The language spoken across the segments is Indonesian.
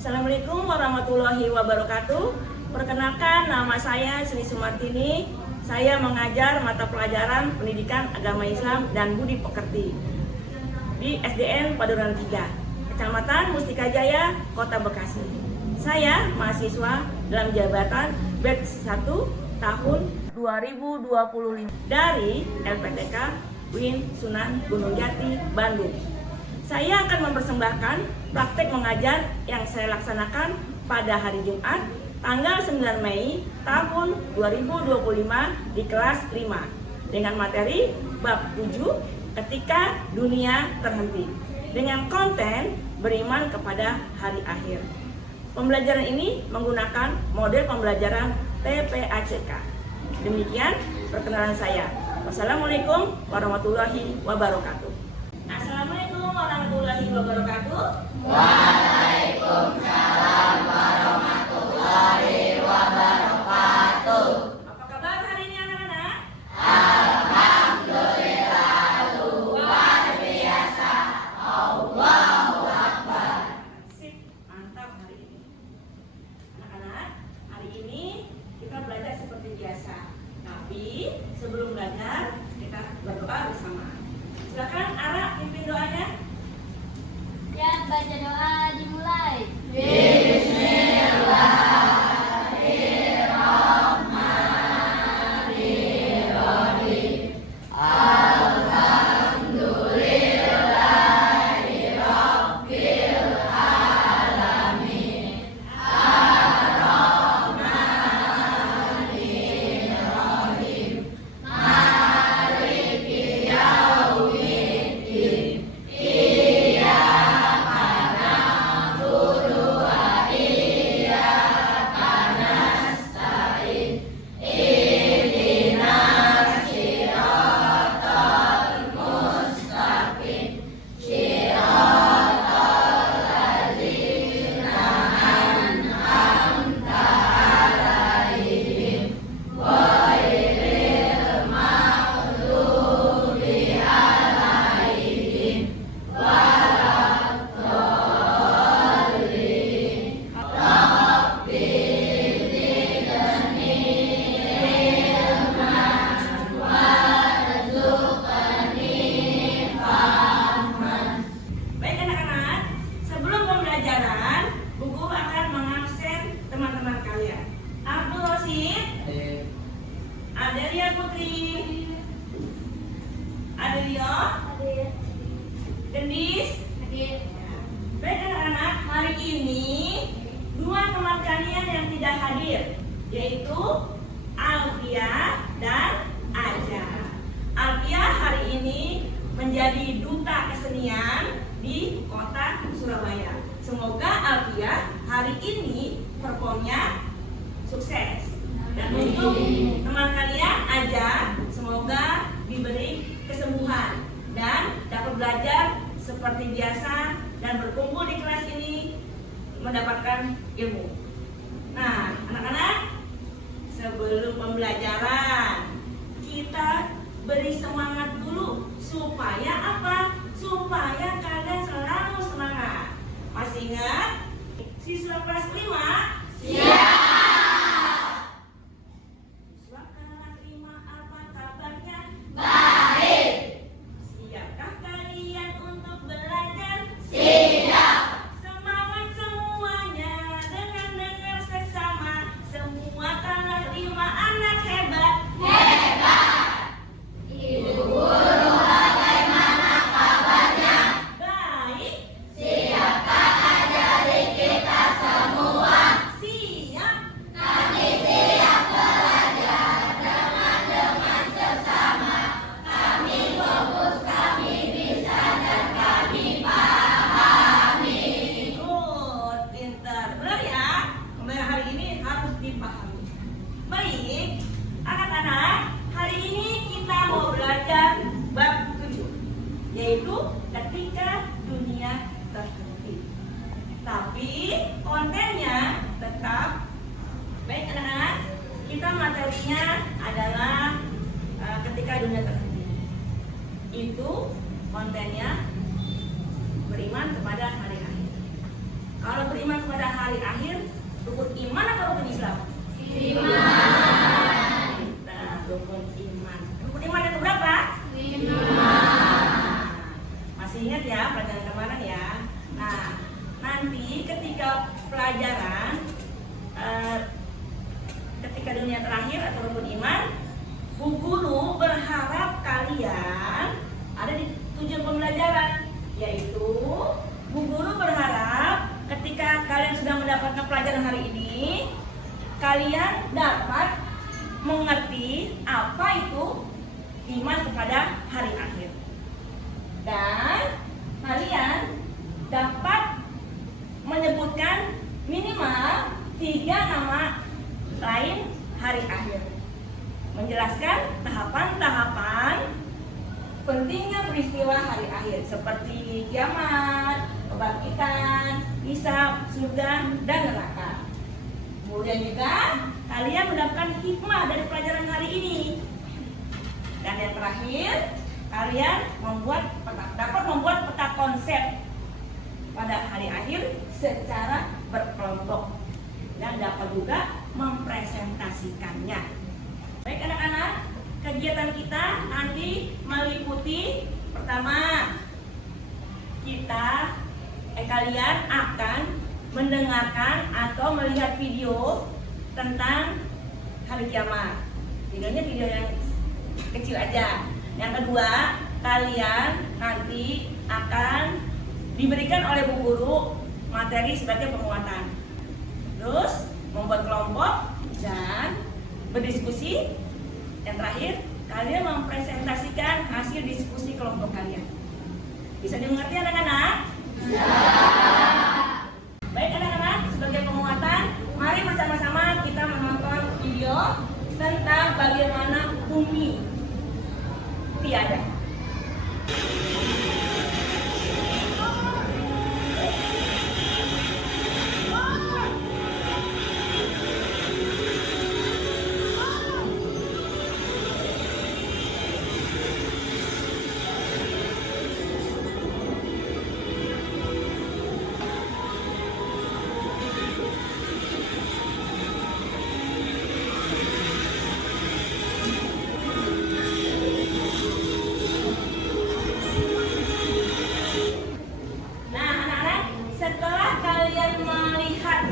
Assalamualaikum warahmatullahi wabarakatuh. Perkenalkan, nama saya Sri Sumartini. Saya mengajar mata pelajaran Pendidikan Agama Islam dan Budi Pekerti di SDN Paduran 3, Kecamatan Mustika Jaya, Kota Bekasi. Saya mahasiswa dalam jabatan batch 1 tahun 2025 dari LPTK UIN Sunan Gunung Jati, Bandung. Saya akan mempersembahkan praktek mengajar yang saya laksanakan pada hari Jumat tanggal 9 Mei tahun 2025 di kelas 5 dengan materi bab 7 ketika dunia terhenti dengan konten beriman kepada hari akhir. Pembelajaran ini menggunakan model pembelajaran TPACK. Demikian perkenalan saya. Wassalamualaikum warahmatullahi wabarakatuh. Assalamualaikum warahmatullahi wabarakatuh. Waalaikumsalam warahmatullahi wabarakatuh. Apa kabar hari ini anak-anak? Alhamdulillah, luar biasa. Allahu Akbar. Sip, mantap hari ini. Anak-anak, hari ini kita belajar seperti biasa. Tapi sebelum belajar, kita berdoa bersama. Silakan Ara pimpin doanya. Ya, baca doa dimulai. Bismillahirrahmanirrahim. Alhamdulillahirabbil alamin. Ar-Rahmanirrahim. Maliki yaumiddin. Iyyaka na'budu wa iyyaka nasta'in. Ihdinas siratal mustaqim. Siratal ladzina an'amta 'alaihim ghairil maghdubi 'alaihim waladdallin. Rabbi zidni ilman warzuqni fahman. Baik anak-anak, sebelum pembelajaran, Bu Guru akan mengabsen teman-teman kalian. Abdul Rosid, Adelia Putri, Adelio, Gendis. Baik anak-anak, hari ini dua teman kalian yang tidak hadir, yaitu Alfia dan Aja. Alfia hari ini menjadi duta kesenian di kota Surabaya. Semoga Alfia hari ini performnya sukses. Dan untuk teman kalian Aja, semoga diberi kesembuhan dan dapat belajar seperti biasa dan berkumpul di kelas ini mendapatkan ilmu. Nah, anak-anak, sebelum pembelajaran kita beri semangat dulu supaya apa? Supaya kalian selalu semangat. Masih ingat? Siswa kelas 5? Siap. Siswa kelas 5 apa kabarnya? Baik. Siapkah kalian untuk belajar? Siap. Semangat semuanya dengan dengar sesama. Semua kelas 5 anak hebat. Ibu guru, bagaimana kabarnya? Baik. Siapkah ajari kita semua? Siap. Kami siap belajar dengan sesama. Kami fokus, kami bisa, dan kami pahami. Good, pintar. Benar ya? Kemudian hari ini harus dipahami. Baik, anak-anak, hari ini kita mau belajar bab 7, yaitu ketika dunia terhenti. Tapi kontennya tetap baik anak-anak. Kita materinya adalah ketika dunia terhenti. Itu kontennya beriman kepada hari akhir. Kalau beriman kepada hari akhir, rukun iman atau rukun Islam? Nah, rukun iman. Rukun iman itu berapa? 5. Masih ingat ya pelajaran kemarin ya? Nah, nanti ketika pelajaran ketika dunia terakhir atau rukun iman, Bu Guru berharap kalian ada di tujuan pembelajaran, yaitu Bu Guru berharap ketika kalian sudah mendapatkan pelajaran hari ini, kalian dapat mengerti apa itu iman kepada hari akhir, dan kalian dapat menyebutkan minimal 3 nama lain hari akhir, menjelaskan tahapan-tahapan pentingnya peristiwa hari akhir seperti kiamat, kebangkitan, hisab, surga, dan neraka. Kemudian juga kalian mendapatkan hikmah dari pelajaran hari ini. Dan yang terakhir, kalian dapat membuat peta konsep pada hari akhir secara berkelompok dan dapat juga mempresentasikannya. Baik anak-anak, kegiatan kita nanti meliputi pertama, kalian akan mendengarkan atau melihat video tentang hari kiamat. Videonya video yang kecil aja. Yang kedua, kalian nanti akan diberikan oleh Bu Guru materi sebagai penguatan. Terus membuat kelompok dan berdiskusi. Yang terakhir, kalian mempresentasikan hasil diskusi kelompok kalian. Bisa dimengerti anak-anak? Baik anak-anak, sebagai penguatan, mari bersama-sama kita menonton video tentang bagaimana bumi tiada.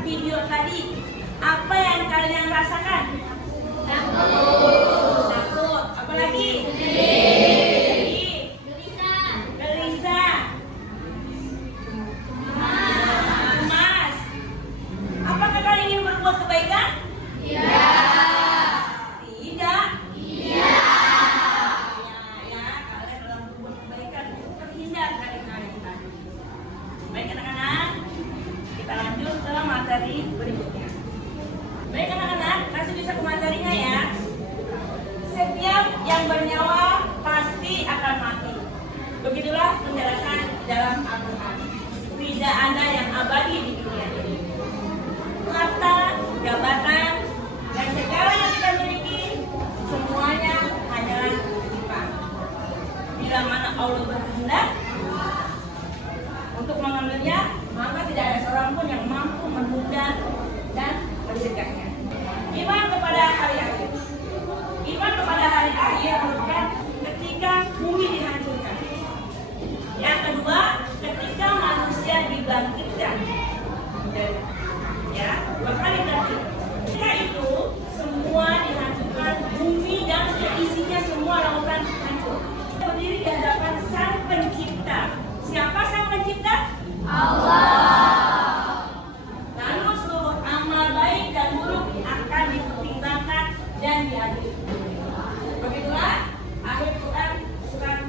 Video tadi, apa yang kalian rasakan? Takut. Apa lagi? Gelisah. Cemas. Apakah kalian ingin berbuat kebaikan? Tidak. Ya, kalian dalam berbuat kebaikan untuk terhindar dari hal yang tadi. Baik anak-anak, kita lanjut ke materi berikutnya. Baik anak-anak, kasih bisa ke materinya ya. Setiap yang bernyawa pasti akan mati. Begitulah penjelasan dalam Al-Quran. Tidak ada yang abadi di dunia ini. Harta, jabatan, dan segala yang kita miliki, semuanya hanyalah titipan. Bila mana Allah berkehendak untuk mengambilnya, maka tidak ada seorang pun yang mampu menunda dan mencegahnya. Iman kepada hari akhir. Iman kepada hari akhir merupakan ketika bumi dihancurkan. Yang kedua, ketika manusia dibangkitkan. Ya, dua kali tadi. Ketika itu semua dihancurkan, bumi dan seisinya semua lautan hancur. Berdiri di hadapan Sang Pencipta. Siapa Sang Pencipta? Lalu seluruh amal baik dan buruk akan dipertimbangkan dan diadili. Begitulah akhir Quran surat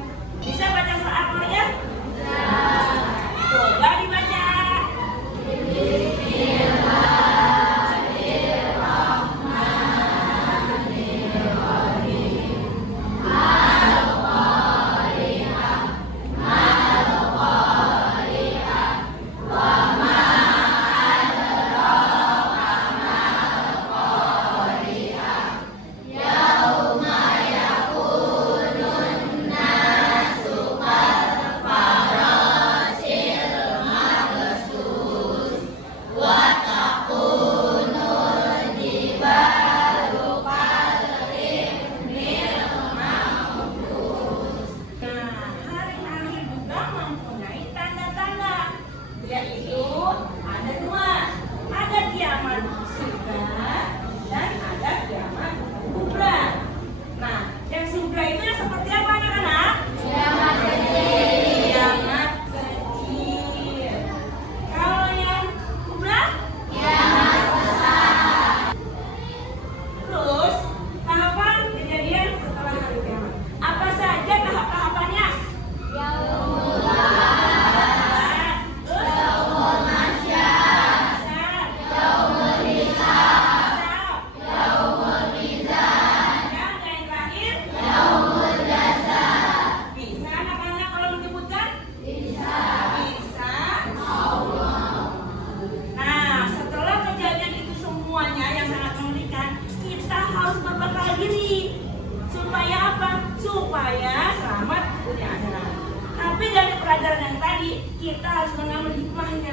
tadi kita harus mengambil hikmahnya.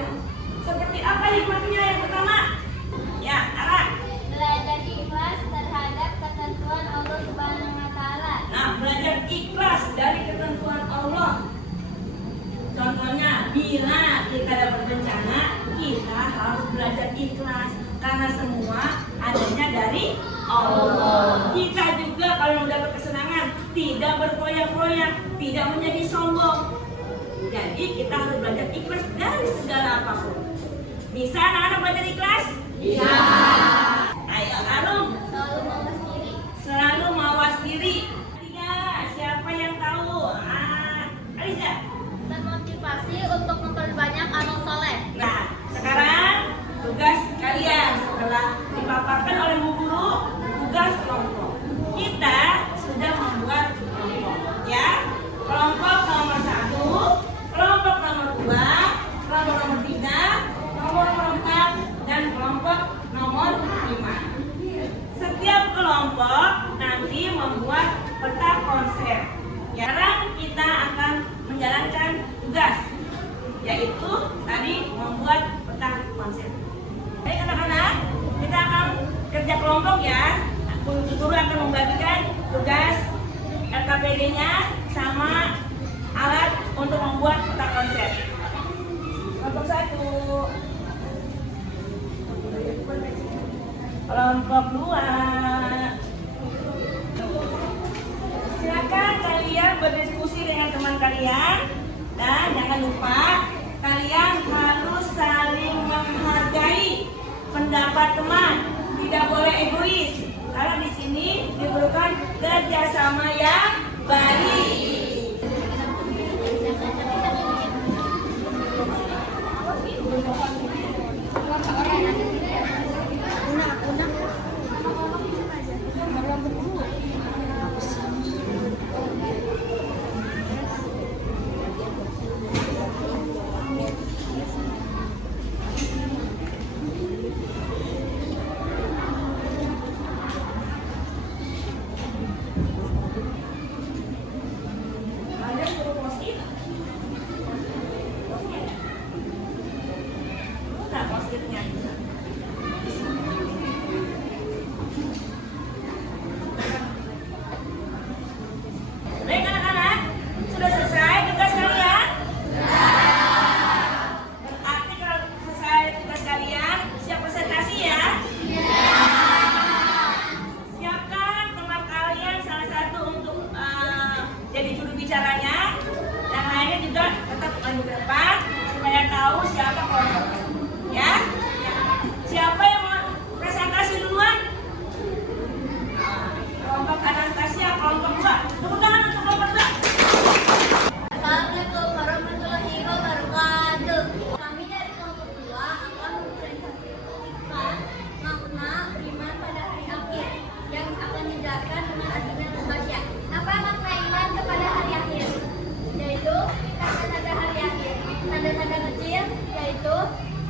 Seperti apa hikmahnya yang pertama? Ya, Ara. Belajar ikhlas terhadap ketentuan Allah Subhanahu wa taala. Nah, belajar ikhlas dari ketentuan Allah. Contohnya, bila kita dapat bencana, kita harus belajar ikhlas karena semua adanya dari Allah. Kita juga kalau mendapat kesenangan tidak berproyak-proyak, tidak menjadi sombong. Jadi kita harus belajar ikhlas dari segala apapun. Bisa anak-anak belajar ikhlas? Bisa. Ayo Arum. Selalu mawas diri. Selalu mawas diri. Tiga, siapa yang tahu? Aliza. Termotivasi untuk memperbanyak amal soleh. Nah, sekarang tugas kalian setelah dipaparkan oleh Bu Guru, tugas kelompok. Kita sudah membuat kelompok, ya. Kelompok nomor 1, kelompok nomor 2, kelompok nomor 3, kelompok nomor 4, dan kelompok nomor 5. Setiap kelompok nanti membuat peta konsep. Sekarang kita akan menjalankan tugas, yaitu tadi membuat peta konsep. Baik anak-anak, kita akan kerja kelompok ya. Guru akan membagikan tugas LKPD-nya sama alat untuk membuat peta konsep. Kelompok 1, kelompok 2. Silakan kalian berdiskusi dengan teman kalian dan jangan lupa kalian harus saling menghargai pendapat teman, tidak boleh egois karena di sini diperlukan kerjasama yang baik. Baik anak-anak, sudah selesai tugas kalian? Berarti kalau selesai tugas kalian, siap presentasi ya? Siapkan teman kalian salah satu untuk jadi juru bicaranya. Yang lainnya juga tetap maju ke depan supaya tahu siapa kelompoknya. Ya? Siapa yang mau presentasi duluan? Kelompok Anastasia, kelompok 2. Tepuk tangan untuk kelompok 2. Assalamualaikum warahmatullahi wabarakatuh. Kami dari kelompok 2 akan mempresentasikan makna beriman pada hari akhir yang akan dijelaskan dengan Adina Tasya. Apa makna iman kepada hari akhir? Yaitu tanda-tanda hari akhir. Tanda-tanda kecil yaitu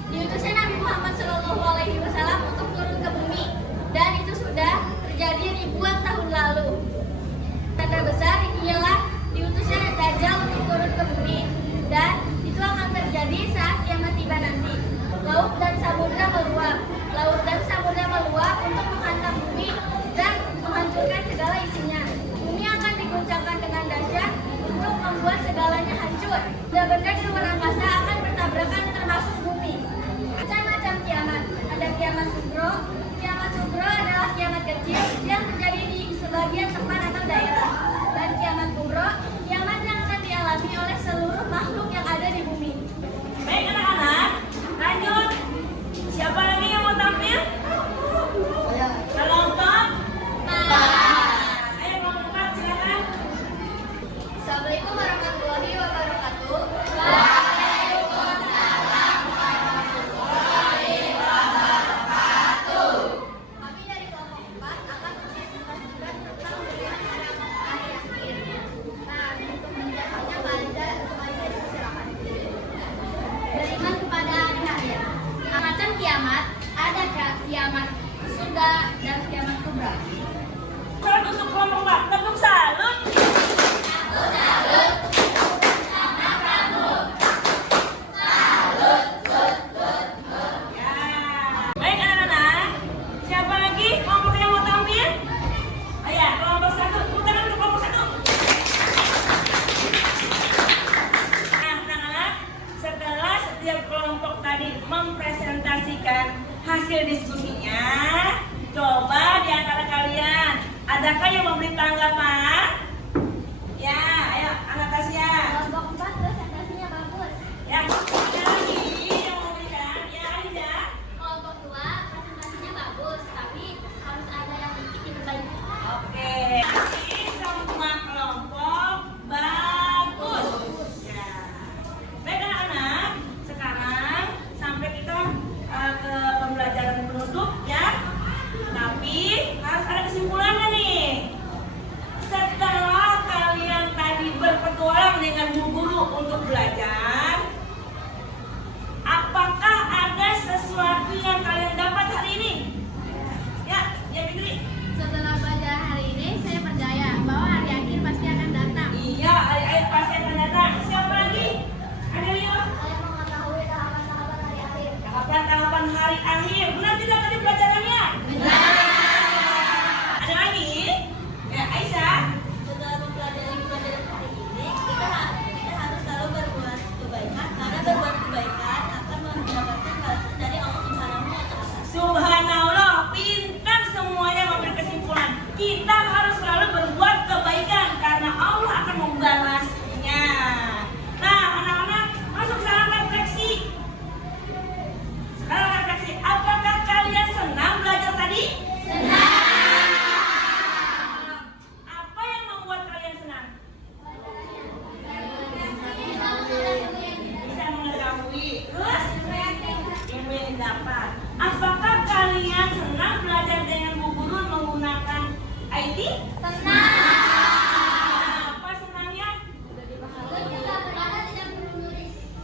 diutusnya Nabi Muhammad SAW untuk turun ke bumi dan itu sudah terjadi ribuan tahun lalu. Tanda besar ialah diutusnya Dajjal untuk turun ke bumi dan itu akan terjadi saat kiamat tiba nanti. Laut dan samudra meluap untuk menghantam bumi dan menghancurkan segala isinya. Bumi akan diguncangkan dengan dahsyat untuk membuat segalanya hancur. Benda-benda di luar angkasa akan bertabrakan termasuk bumi. Macam-macam kiamat. Ada kiamat sugro. Kiamat sugro adalah kiamat kecil yang terjadi di sebagian tempat atau daerah. Dan kiamat kubro, kiamat yang akan dialami oleh seluruh makhluk yang ada di bumi. Baik anak-anak, lanjut. Siapa lagi yang mau tampil? Kelompok? Ayo kelompok 4 silakan. Assalamualaikum warahmatullahi wabarakatuh. Kami dari kelompok 4 akan mempresentasikan tentang beriman pada hari akhir. Nah, untuk menjelaskannya Faiza silakan. Beriman kepada hari akhir. Macam kiamat, ada kiamat surga dan kiamat kubra. Salut untuk kelompok 4. Tepuk salut. hasil diskusinya, coba di antara kalian, adakah yang memberi tanggapan? Ya, ayo Anastasia. Kelompok 4 presentasinya bagus. Ya, ada lagi yang memberikan? Ya, Aliza. Kelompok 2 presentasinya bagus, tapi harus ada yang sedikit diperbaiki. Oke. Jadi semua kelompok bagus. Ya. Baik anak-anak, sekarang sampai kita ke pembelajaran penutup ya. Tapi harus ada kesimpulannya nih. Setelah kalian tadi berpetualang dengan bu guru untuk belajar, apakah ada sesuatu yang kalian dapat hari ini? Ya, Fitri. Setelah belajar hari ini, saya percaya bahwa hari akhir pasti akan datang. Iya, hari pasti akan datang. Siapa lagi? Ada Leo? Saya mengetahui tahapan-tahapan hari akhir. Tahapan hari akhir. Benar tidak tadi pelajarannya? Ada lagi? Ya, Aisyah. Setelah mempelajari pelajaran hari ini, kita harus selalu berbuat kebaikan, karena berbuat kebaikan akan mendapatkan balasan dari Allah Subhanahu wa Ta'ala. Subhanallah, pintar semuanya memberi kesimpulan. Kita harus selalu berbuat kebaikan karena Allah akan membalasnya. Nah, anak-anak, masuk salam refleksi. Sekarang refleksi, apakah kalian senang belajar tadi? Apa yang membuat kalian senang? Bisa mengetahui, terus ilmu yang didapat. Apakah kalian senang belajar dengan bu guru menggunakan IT? Apa senangnya?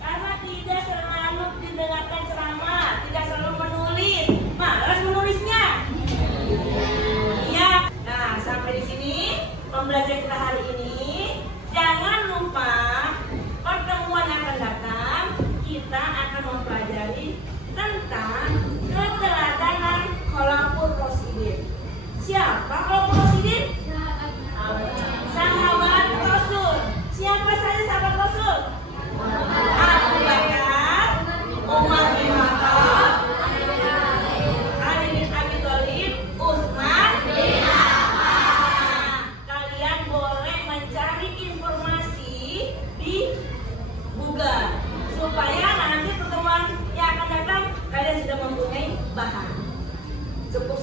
Karena tidak selalu didengarkan ceramah, tidak selalu menulis, malas menulisnya. Iya. Nah, sampai di sini pembelajaran kita hari ini. Jangan lupa pertemuan yang akan datang kita akan mempelajari tentang keteladanan kholaqur rasyidin. Siapa kholaqur rasyidin? Sahabat Rasul. Siapa saja sahabat Rasul? Abu Bakar, Umar bin Khattab, Ali bin Abi Thalib, Utsman bin Affan. Kalian boleh mencari informasi di Google supaya nanti pertemuan yang akan datang kalian sudah mempunyai bahan. Cukup